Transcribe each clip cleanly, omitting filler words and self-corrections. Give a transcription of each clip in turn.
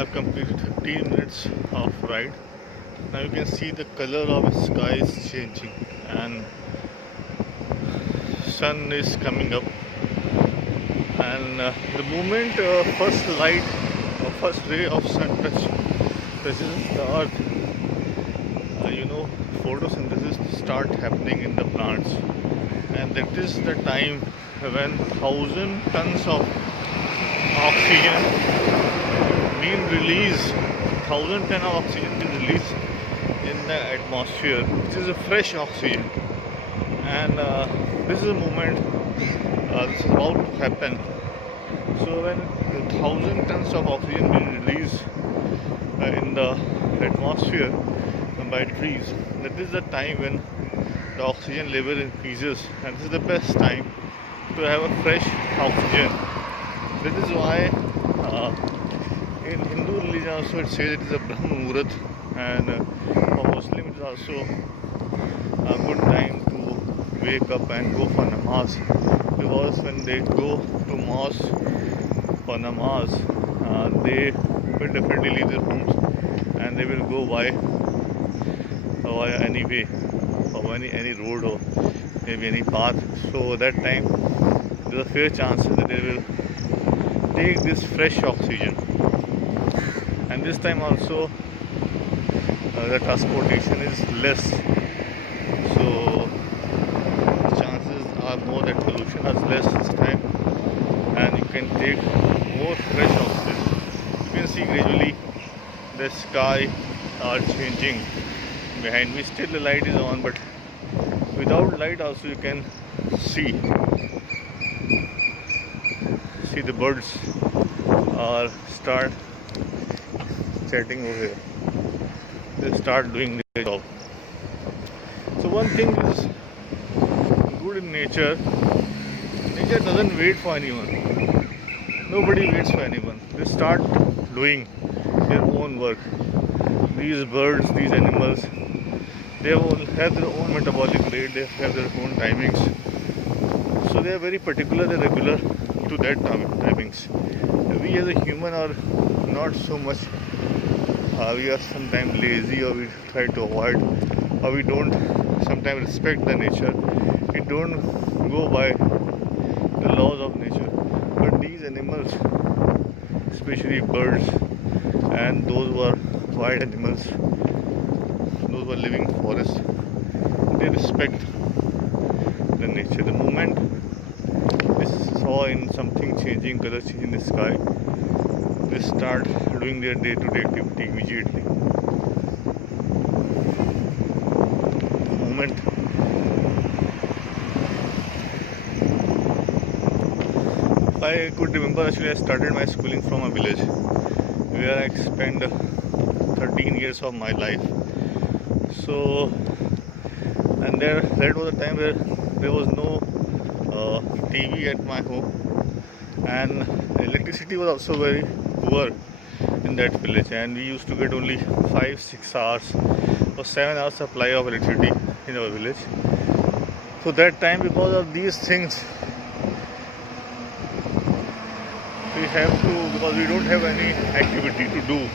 I've completed 15 minutes of ride. Now you can see the color of the sky is changing and sun is coming up, and the moment first light or first ray of sun touches the earth, photosynthesis start happening in the plants, and that is the time when 1,000 tons of oxygen being released, 1,000 tons of oxygen being released in the atmosphere, which is a fresh oxygen. And this is a moment this is about to happen. So when 1,000 tons of oxygen being released in the atmosphere by trees, that is the time when the oxygen level increases, and this is the best time to have a fresh oxygen. That is why in Hindu religion also it says it is a Brahma Muhurat, and for Muslim it is also a good time to wake up and go for namaz, because when they go to mosque for namaz, they will definitely leave their homes and they will go via any way or any road or maybe any path. So that time there is a fair chance that they will take this fresh oxygen. And this time also the transportation is less, so chances are more that pollution is less this time, and you can take more fresh oxygen. You can see gradually the sky are changing behind me. Still the light is on, but without light also you can see the birds are start chatting over here. They start doing their job. So one thing is good in nature. Nature doesn't wait for anyone. Nobody waits for anyone. They start doing their own work. These birds, these animals, they have their own metabolic rate, they have their own timings. So they are very particular, they are regular to that timings. We as a human are not so much. We are sometimes lazy, or we try to avoid, or we don't sometimes respect the nature. We don't go by the laws of nature. But these animals, especially birds and those who are wild animals, those who are living in forests, they respect the nature. The moment they saw in something changing, color change in the sky, they start doing their day-to-day activity immediately. The moment if I could remember, actually I started my schooling from a village where I spent 13 years of my life. So, and that was a time where there was no TV at my home, and electricity was also very poor in that village, and we used to get only 5-6 hours or 7 hours supply of electricity in our village. So that time, because of these things, because we don't have any activity to do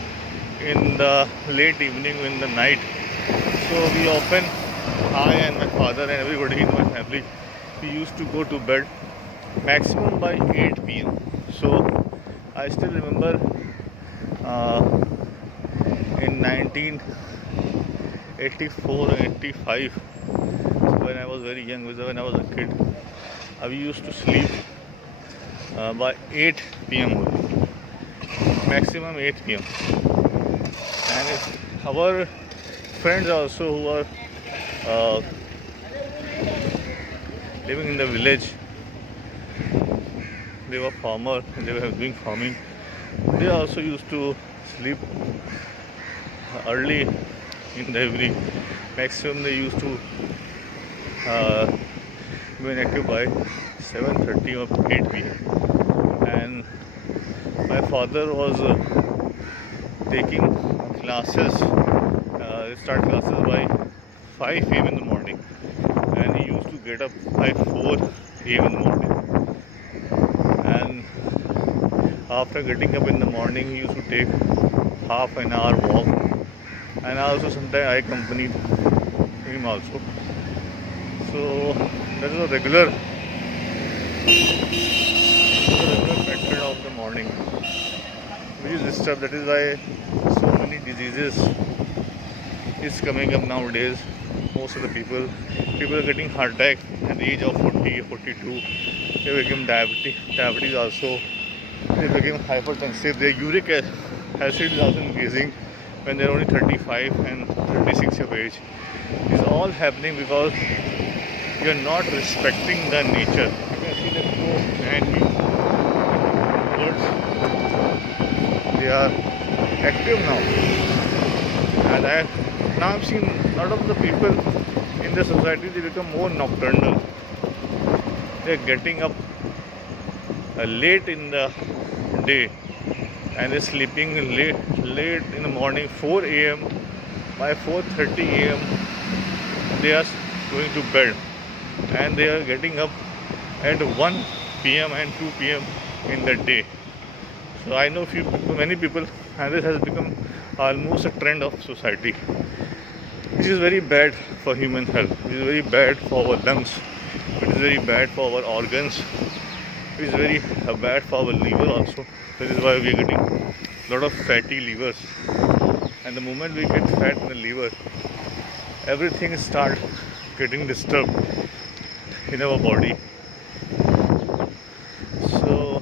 in the late evening, in the night, so we often, I and my father and everybody in my family, we used to go to bed maximum by 8 p.m. So I still remember in 1984 and 85, when I was very young, when I was a kid, we used to sleep by 8 p.m. only. Maximum 8 p.m. And our friends also who are living in the village, they were farmers and they were doing farming. They also used to sleep early in the evening. Maximum they used to be inactive by 7:30 or 8 p.m. And my father was taking classes, start classes by 5 a.m. in the morning, and he used to get up by 4 a.m. in the morning. And after getting up in the morning, he used to take half an hour walk, and also sometimes I accompany him also. So that is a regular pattern of the morning, which is disturbed. That is why so many diseases is coming up nowadays. Most of the people are getting heart attack at the age of 40, 42. They become diabetes also. They become hypertensive. Their uric acid is also increasing when they're only 35 and 36 of age. It's all happening because you're not respecting the nature. You can see them go behind me. Birds, they are active now. And I'm seeing a lot of the people in the society, they become more nocturnal. They're getting up late in the day and they're sleeping late in the morning, 4 a.m. By 4:30 a.m. they are going to bed, and they are getting up at 1 p.m. and 2 p.m. in the day. So I know many people, and this has become almost a trend of society, which is very bad for human health. It is very bad for our lungs. It is very bad for our organs. It is very bad for our liver also. That is why we are getting a lot of fatty livers. And the moment we get fat in the liver, everything starts getting disturbed in our body. So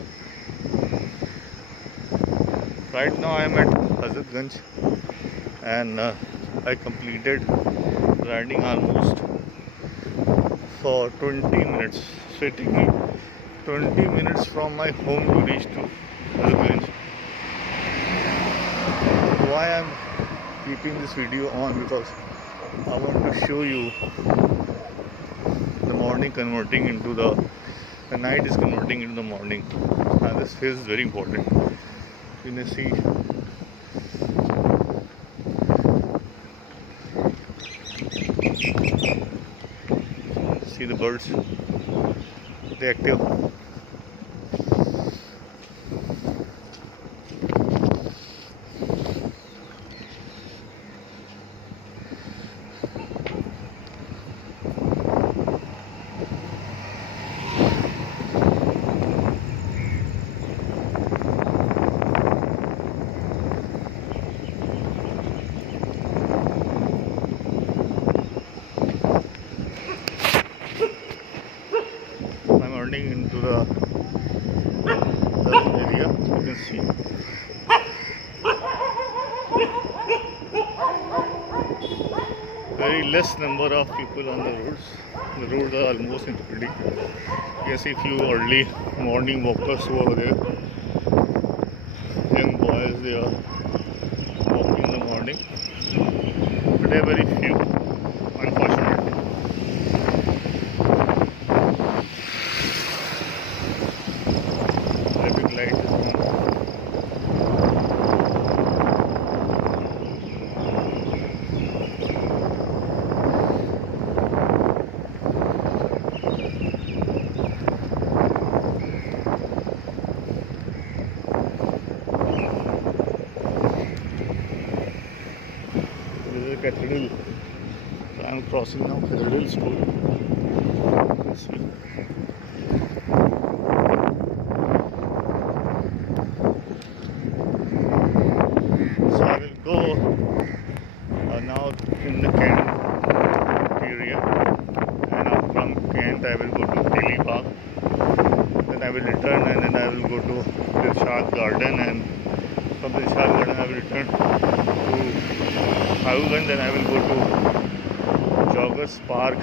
right now I am at Hazratganj, and I completed riding almost for 20 minutes. So it took me 20 minutes from my home to reach to Hazratganj. Why I am keeping this video on? Because I want to show you the morning converting into the night is converting into the morning, and this phase is very important. You may see the birds, they active. Into the area, you can see very less number of people on the roads. The roads are almost empty. You can see few early morning walkers over there. Young boys, they are walking in the morning, but they are very few, unfortunately. Light is on. This is a cathedral. So I am crossing now Cathedral School. Let's see. Now in the Kent area, and from Kent I will go to Delhi Park, then I will return, and then I will go to Dilshad Garden, and from Dilshad Garden I will return to Hazratganj, then I will go to Joggers Park,